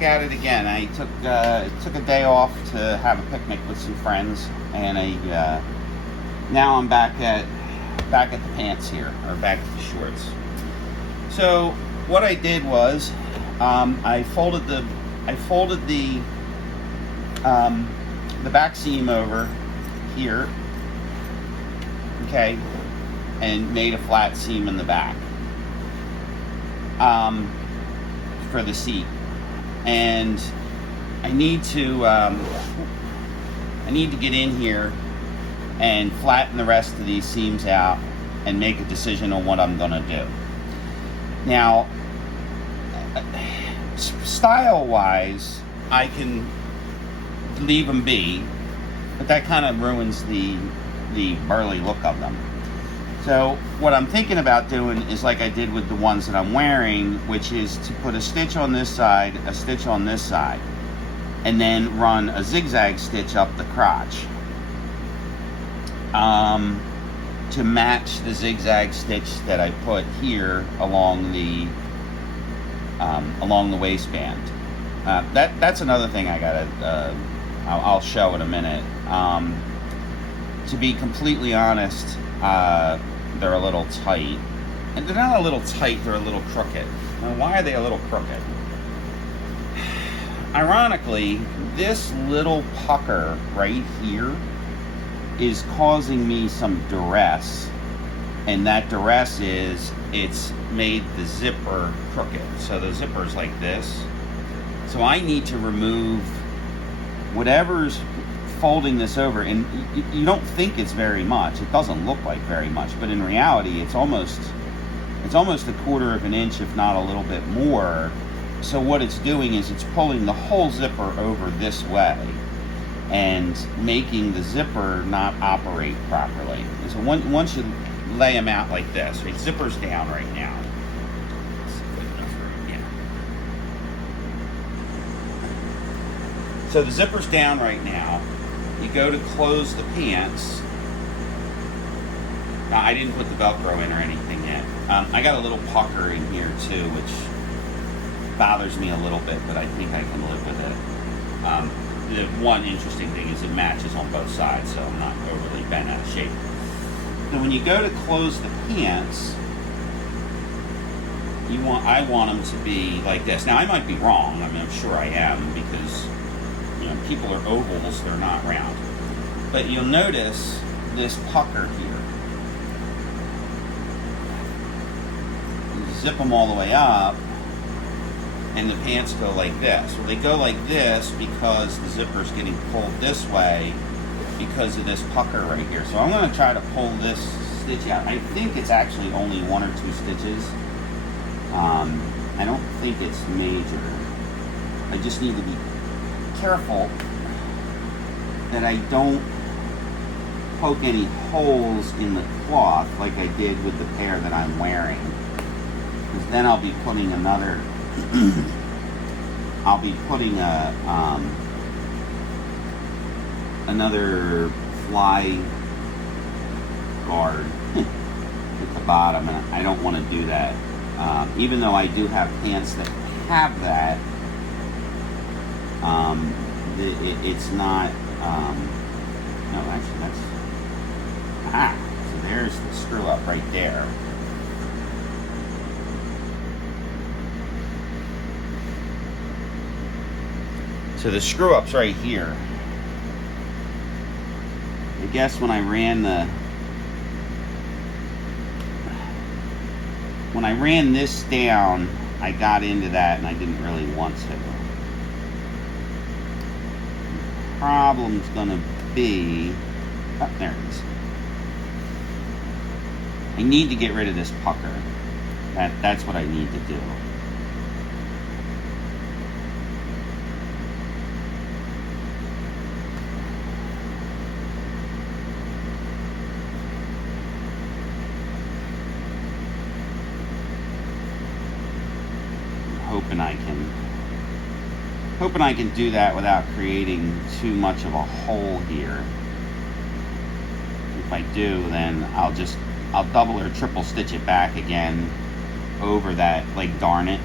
back at it again. I took a day off to have a picnic with some friends, and now I'm back at the pants here, or back at the shorts. So what I did was I folded the back seam over here, okay, and made a flat seam in the back for the seat. And I need to get in here and flatten the rest of these seams out and make a decision on what I'm going to do. Now, style-wise, I can leave them be, but that kind of ruins the burly look of them. So what I'm thinking about doing is like I did with the ones that I'm wearing, which is to put a stitch on this side, a stitch on this side, and then run a zigzag stitch up the crotch to match the zigzag stitch that I put here along the waistband. That's another thing I gotta I'll show in a minute. To be completely honest, they're a little tight. And they're not a little tight, they're a little crooked. Now, why are they a little crooked? Ironically, this little pucker right here is causing me some duress. And that duress is, it's made the zipper crooked. So the zipper's like this. So I need to remove whatever's folding this over, and you don't think it's very much. It doesn't look like very much, but in reality, it's almost a quarter of an inch, if not a little bit more. So what it's doing is it's pulling the whole zipper over this way and making the zipper not operate properly. And so once you lay them out like this, right, zipper's down right now. So the zipper's down right now. You go to close the pants. Now, I didn't put the Velcro in or anything yet. I got a little pucker in here too, which bothers me a little bit, but I think I can live with it. The one interesting thing is it matches on both sides, so I'm not overly bent out of shape. Now, when you go to close the pants, I want them to be like this. Now, I might be wrong. I mean, I'm sure I am, because people are ovals, they're not round. But you'll notice this pucker here. You zip them all the way up, and the pants go like this. Well, they go like this because the zipper's getting pulled this way because of this pucker right here. So I'm going to try to pull this stitch out. I think it's actually only 1 or 2 stitches. I don't think it's major. I just need to be careful that I don't poke any holes in the cloth like I did with the pair that I'm wearing, because then I'll be putting another another fly guard at the bottom, and I don't want to do that. Even though I do have pants that have that, it's not, no, actually that's, so there's the screw up right there. So the screw up's right here. I guess when I ran this down, I got into that and I didn't really want to. Problem's gonna be, oh, there it is. I need to get rid of this pucker. That's what I need to do. Hoping I can do that without creating too much of a hole here. If I do, then I'll double or triple stitch it back again over that, like, darn it.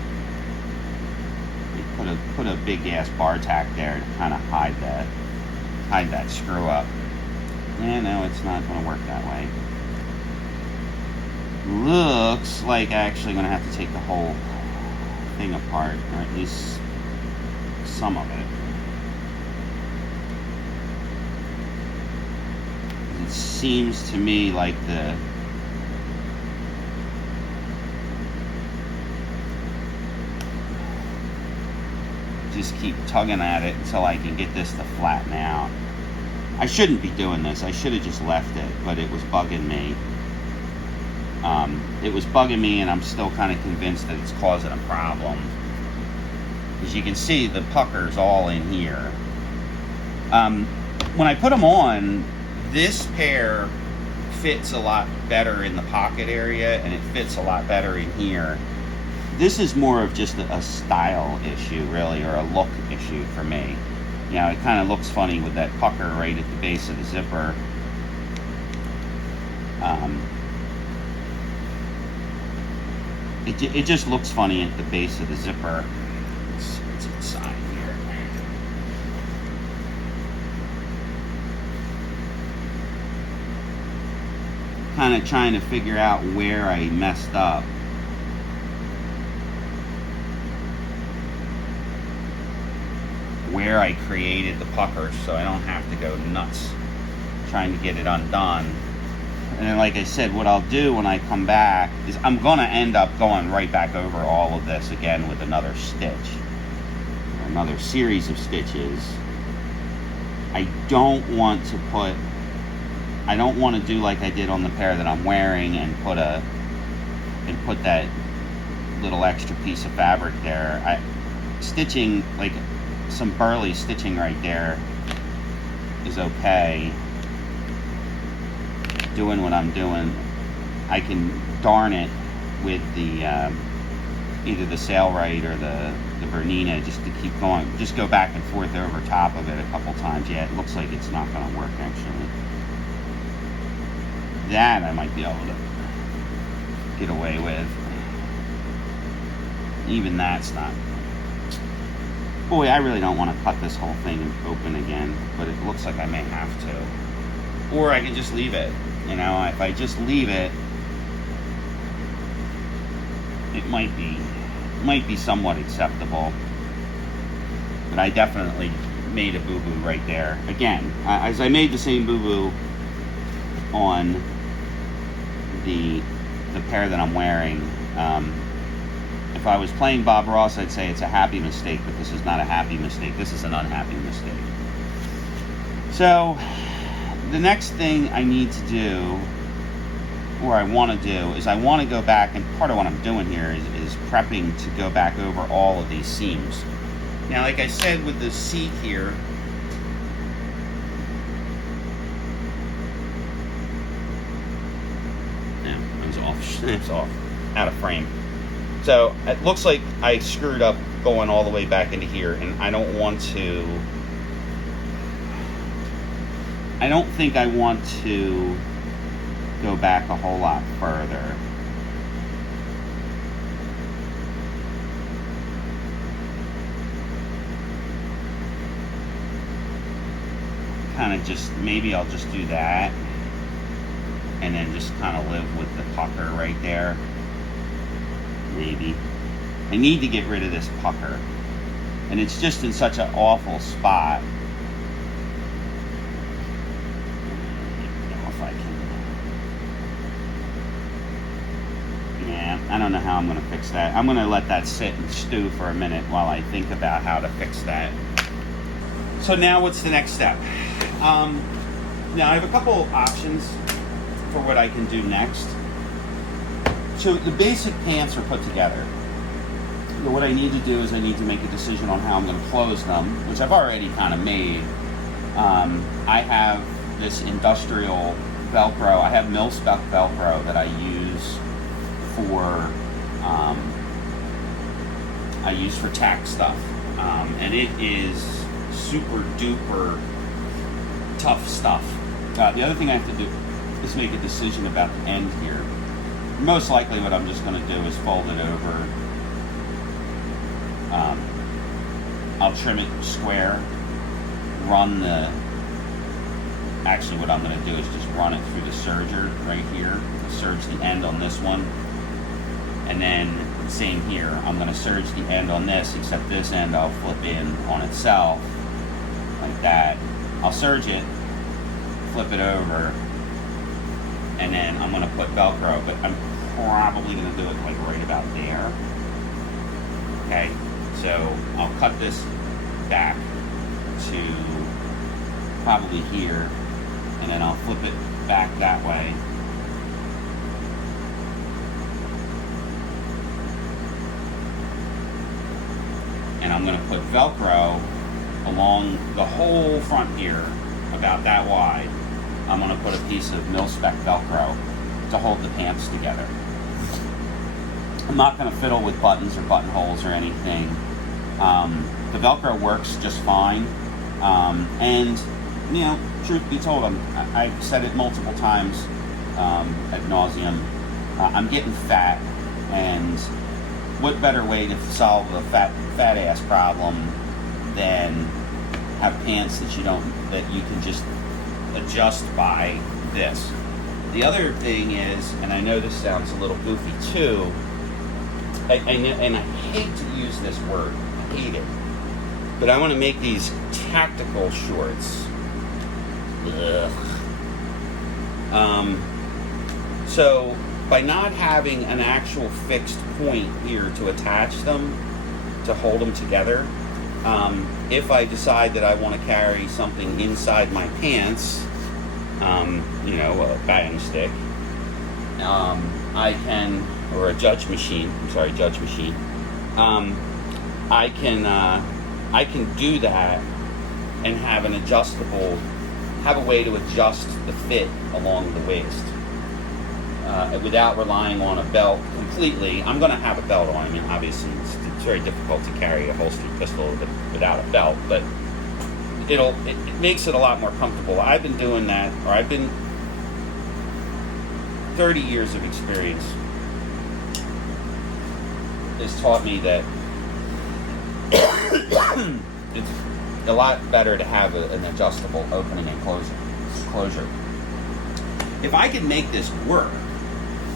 Put put a big ass bar tack there to kind of hide that screw up. And no, it's not going to work that way. Looks like actually going to have to take the whole thing apart, or at least some of it. It seems to me like just keep tugging at it until I can get this to flatten out. I shouldn't be doing this. I should have just left it, but it was bugging me. It was bugging me, and I'm still kind of convinced that it's causing a problem. As you can see, the pucker's all in here. When I put them on, this pair fits a lot better in the pocket area, and it fits a lot better in here. This is more of just a style issue, really, or a look issue for me. You know, it kind of looks funny with that pucker right at the base of the zipper. It just looks funny at the base of the zipper. It's inside here. Kind of trying to figure out where I messed up. Where I created the pucker so I don't have to go nuts trying to get it undone. And then, like I said, what I'll do when I come back is I'm going to end up going right back over all of this again with another stitch. Another series of stitches. I don't want to do like I did on the pair that I'm wearing and put that little extra piece of fabric there. Stitching, like some burly stitching right there, is okay. Doing what I'm doing, I can darn it with the either the Sailrite or the Bernina, just to keep going, just go back and forth over top of it a couple times. Yeah, it looks like it's not going to work actually. That I might be able to get away with. Even that's not. Boy, I really don't want to cut this whole thing open again, but it looks like I may have to. Or I can just leave it. You know, if I just leave it, it might be somewhat acceptable. But I definitely made a boo-boo right there. Again, as I made the same boo-boo on the pair that I'm wearing. If I was playing Bob Ross, I'd say it's a happy mistake, but this is not a happy mistake. This is an unhappy mistake. So the next thing I need to do, or I want to do, is I want to go back, and part of what I'm doing here is prepping to go back over all of these seams. Now, like I said, with the seat here, it's off, out of frame. So it looks like I screwed up going all the way back into here, and I don't think I want to go back a whole lot further. Kind of just, maybe I'll just do that, and then just kind of live with the pucker right there. Maybe. I need to get rid of this pucker, and it's just in such an awful spot. If I can. Yeah, I don't know how I'm going to fix that. I'm going to let that sit and stew for a minute while I think about how to fix that. So now what's the next step? Now I have a couple of options for what I can do next. So the basic pants are put together. So what I need to do is I need to make a decision on how I'm going to close them, which I've already kind of made. I have this industrial Velcro. I have mil-spec Velcro that I use for tack stuff, and it is super duper tough stuff. The other thing I have to do is make a decision about the end here. Most likely what I'm just going to do is fold it over I'll trim it square, actually what I'm going to do is just run it through the serger right here, serge the end on this one, and then same here, I'm going to serge the end on this, except this end I'll flip in on itself, like that. I'll serge it, flip it over, and then I'm going to put Velcro, but I'm probably going to do it like right about there. Okay, so I'll cut this back to probably here, and then I'll flip it back that way. And I'm going to put Velcro along the whole front here, about that wide. I'm going to put a piece of mil-spec Velcro to hold the pants together. I'm not going to fiddle with buttons or buttonholes or anything. The Velcro works just fine. And, you know, truth be told, I've said it multiple times ad nauseum. I'm getting fat, and what better way to solve a fat ass problem than have pants that you can just adjust by this. The other thing is, and I know this sounds a little goofy too, and I hate to use this word, I hate it, but I want to make these tactical shorts. Ugh. So by not having an actual fixed point here to attach them, to hold them together, if I decide that I want to carry something inside my pants, you know, a bang stick, I can, or a judge machine, I can do that and have have a way to adjust the fit along the waist without relying on a belt completely. I'm going to have a belt on. I mean, obviously it's very difficult to carry a holstered pistol without a belt, but it makes it a lot more comfortable. I've been doing that, or I've been 30 years of experience has taught me that it's a lot better to have an adjustable opening and closure. If I could make this work,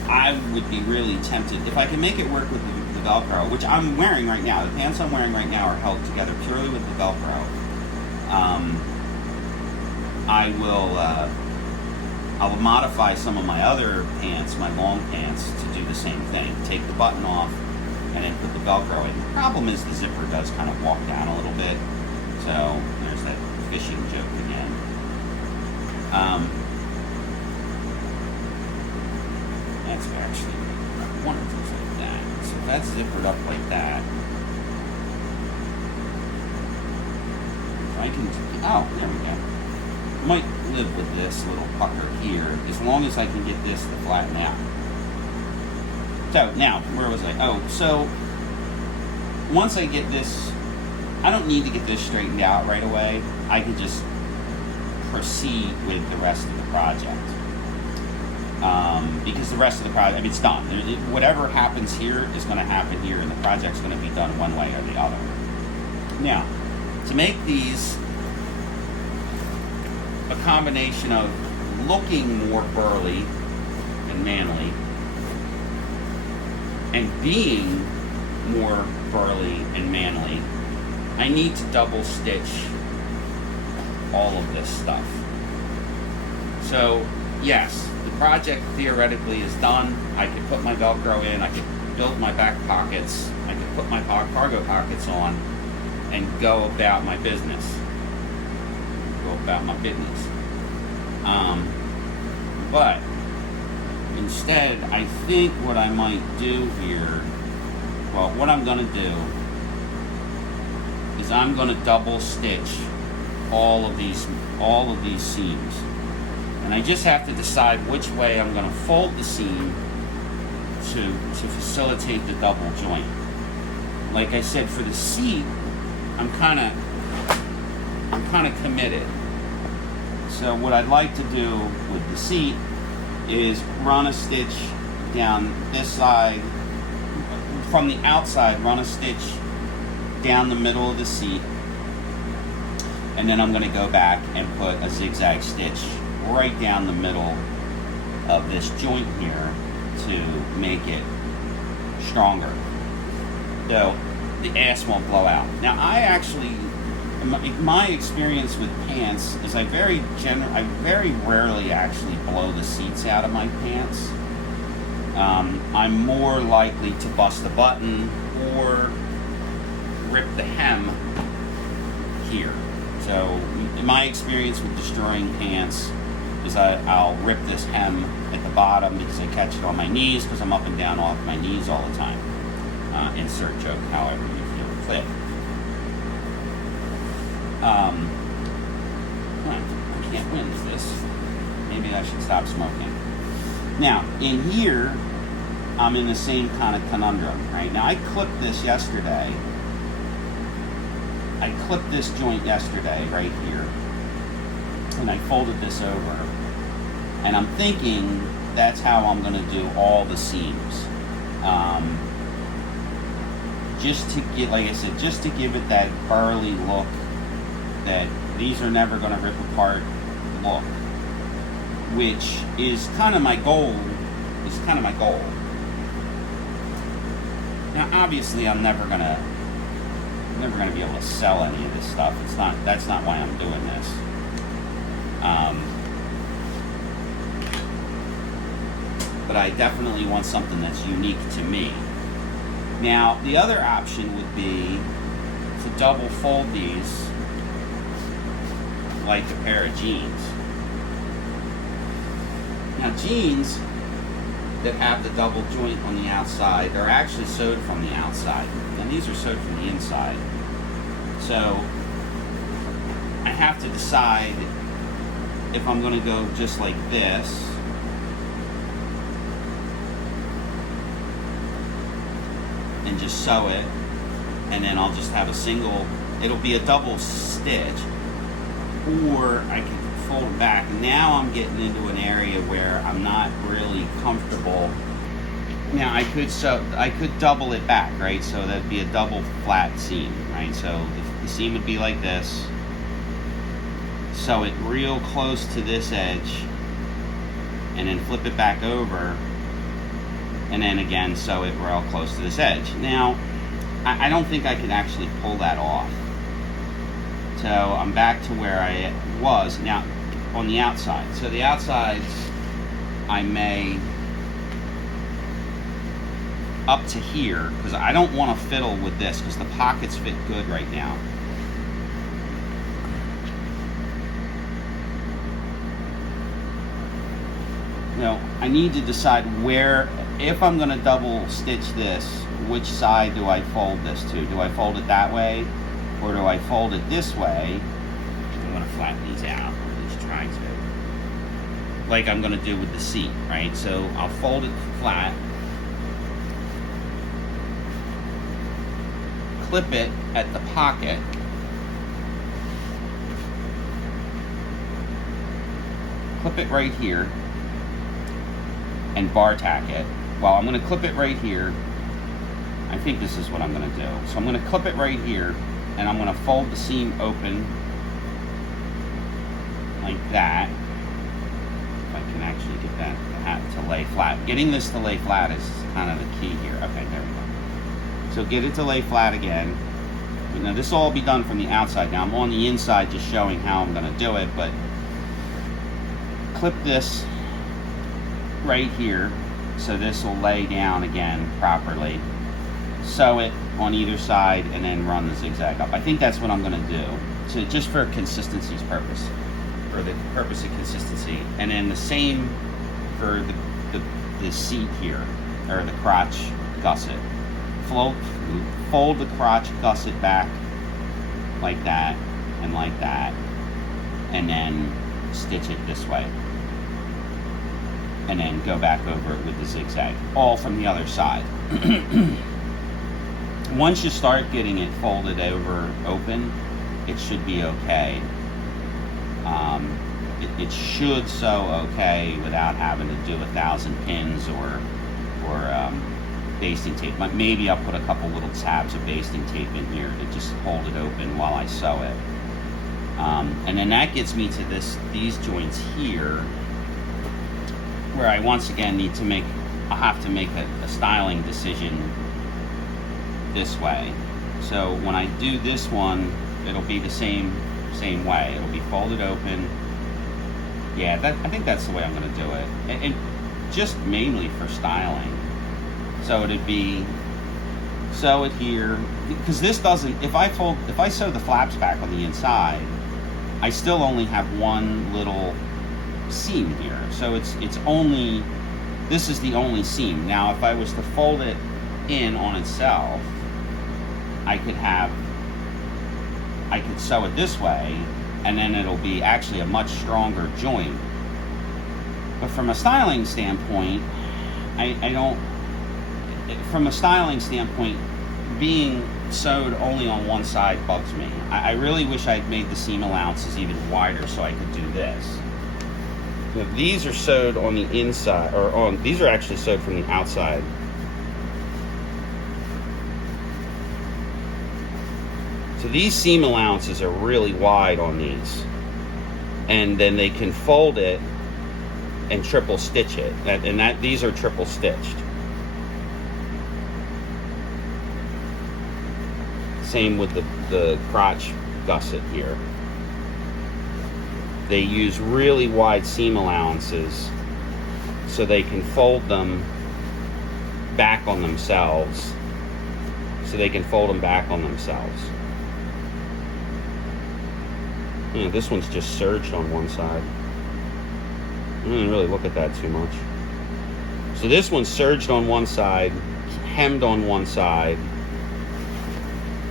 I would be really tempted. If I can make it work with the Velcro, which I'm wearing right now, the pants I'm wearing right now are held together purely with the Velcro. I'll modify some of my other pants, my long pants, to do the same thing. Take the button off and then put the Velcro in. The problem is the zipper does kind of walk down a little bit. So there's that fishing joke again. That's actually one of things like that. So if that's zippered up like that, I can, there we go. Might live with this little pucker here, as long as I can get this to flatten out. So now, where was I? Oh, so once I get this, I don't need to get this straightened out right away. I can just proceed with the rest of the project. Because the rest of the project, I mean, it's done. Whatever happens here is going to happen here, and the project's going to be done one way or the other. Now, to make these a combination of looking more burly and manly and being more burly and manly, I need to double stitch all of this stuff. So, yes, the project theoretically is done. I could put my Velcro in, I could build my back pockets, I could put my cargo pockets on, and go about my business. But instead, I think what I might do here, well, what I'm going to do is I'm going to double stitch all of these seams, and I just have to decide which way I'm going to fold the seam to facilitate the double joint. Like I said, for the seat, I'm kind of committed. So what I'd like to do with the seat is run a stitch down this side, from the outside, run a stitch down the middle of the seat, and then I'm going to go back and put a zigzag stitch right down the middle of this joint here to make it stronger, so the ass won't blow out. Now, I actually, my experience with pants is I very rarely actually blow the seats out of my pants. I'm more likely to bust a button or rip the hem here. So in my experience with destroying pants is I'll rip this hem at the bottom because I catch it on my knees because I'm up and down off my knees all the time. Insert joke, however you feel fit. I can't win with this. Maybe I should stop smoking. Now, in here, I'm in the same kind of conundrum, right? Now, I clipped this yesterday. I clipped this joint yesterday right here. And I folded this over. And I'm thinking that's how I'm going to do all the seams. Just to get, like I said, just to give it that burly look that these are never going to rip apart look, which is kind of my goal. Now, obviously, I'm never gonna be able to sell any of this stuff. That's not why I'm doing this. But I definitely want something that's unique to me. Now, the other option would be to double fold these like a pair of jeans. Now, jeans that have the double joint on the outside are actually sewed from the outside, and these are sewed from the inside. So I have to decide if I'm going to go just like this, and just sew it, and then I'll just have a single, it'll be a double stitch, or I can fold it back. Now I'm getting into an area where I'm not really comfortable. Now I could double it back, right? So that'd be a double flat seam, right? So the seam would be like this. Sew it real close to this edge, and then flip it back over, and then again sew it real close to this edge. Now, I don't think I could actually pull that off. So I'm back to where I was. Now, on the outside. So the outsides, I may, up to here, because I don't want to fiddle with this, because the pockets fit good right now. Now, I need to decide where, if I'm going to double stitch this, which side do I fold this to? Do I fold it that way, or do I fold it this way? I'm going to flatten these out, at least try to, like I'm going to do with the seat, right? So I'll fold it flat, clip it at the pocket, clip it right here, and bar tack it. Well, I'm going to clip it right here. I think this is what I'm going to do. So I'm going to clip it right here, and I'm going to fold the seam open like that. If I can actually get that to lay flat. Getting this to lay flat is kind of the key here. Okay, there we go. So get it to lay flat again. Now this will all be done from the outside. Now I'm on the inside just showing how I'm going to do it, but clip this right here so this will lay down again properly. Sew it on either side and then run the zigzag up. I think that's what I'm going to do, so just for consistency's purpose, for the purpose of consistency. And then the same for the seat here, or the crotch gusset. Fold the crotch gusset back like that, and then stitch it this way. And then go back over it with the zigzag, all from the other side. Once you start getting it folded over open, it should be okay. It should sew okay without having to do 1,000 pins or basting tape. Maybe I'll put a couple little tabs of basting tape in here to just hold it open while I sew it. And then that gets me to these joints here, where I once again need to I'll have to make a styling decision this way. So when I do this one, it'll be the same way. It'll be folded open. Yeah, I think that's the way I'm going to do it, and just mainly for styling. So it'd be sew it here, because this doesn't. If I sew the flaps back on the inside, I still only have one little seam here. So it's only, this is the only seam. Now if I was to fold it in on itself, I could sew it this way, and then it'll be actually a much stronger joint. But from a styling standpoint, from a styling standpoint, being sewed only on one side bugs me. I really wish I'd made the seam allowances even wider so I could do this. Now, these are sewed on the inside, these are actually sewed from the outside. So these seam allowances are really wide on these, and then they can fold it and triple stitch it, and these are triple stitched. Same with the crotch gusset here. They use really wide seam allowances so they can fold them back on themselves. Yeah, this one's just serged on one side. I didn't really look at that too much. So this one's serged on one side, hemmed on one side,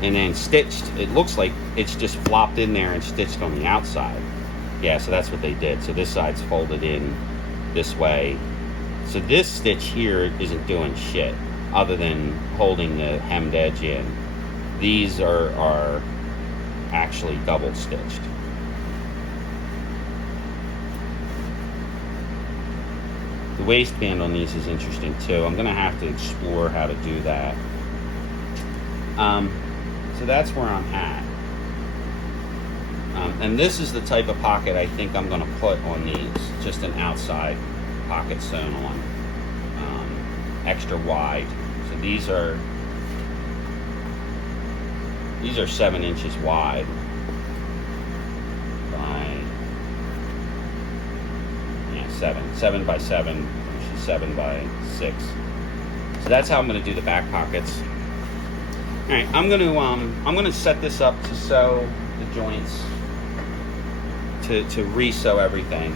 and then stitched. It looks like it's just flopped in there and stitched on the outside. Yeah, so that's what they did. So this side's folded in this way. So this stitch here isn't doing shit other than holding the hemmed edge in. These are actually double stitched. The waistband on these is interesting too. I'm gonna have to explore how to do that. So that's where I'm at. And this is the type of pocket I think I'm gonna put on these. Just an outside pocket sewn on, extra wide. So these are 7 inches wide by 7 by 7, which is 7 by 6. So that's how I'm going to do the back pockets. All right, I'm going to set this up to sew the joints, to re-sew everything.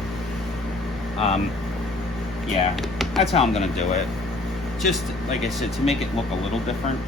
Yeah, that's how I'm going to do it. Just like I said, to make it look a little different.